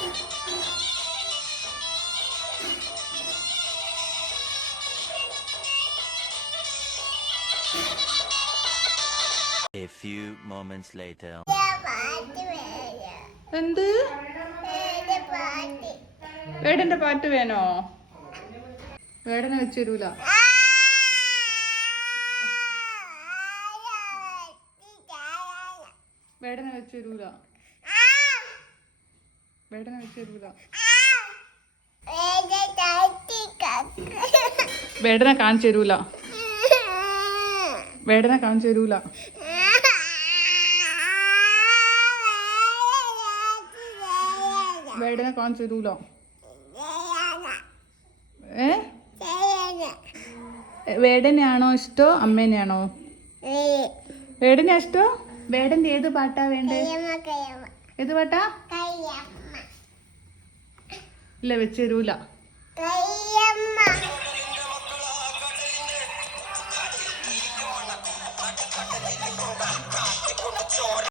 A few moments later. എന്ത് വേടന്റെ പാട്ട് വേണോ? വേടനെ വെച്ച് തരൂല. വേടനെ വെച്ച് തരൂല. വേടനെ വെച്ച് തരൂല. വേടനെ കാണിച്ചു തരൂല. വേടനെ കാണിച്ചു തരൂല. വേടനെ കാണിച്ചു തരൂല. വേടനെയാണോ ഇഷ്ടോ അമ്മേനെയാണോ? വേടനെ ഇഷ്ടോ? വേടന്റെ ഏത് പാട്ടാ വേണ്ടേ? ഏത് പാട്ടാ? ഇല്ല വെച്ച് തരൂല.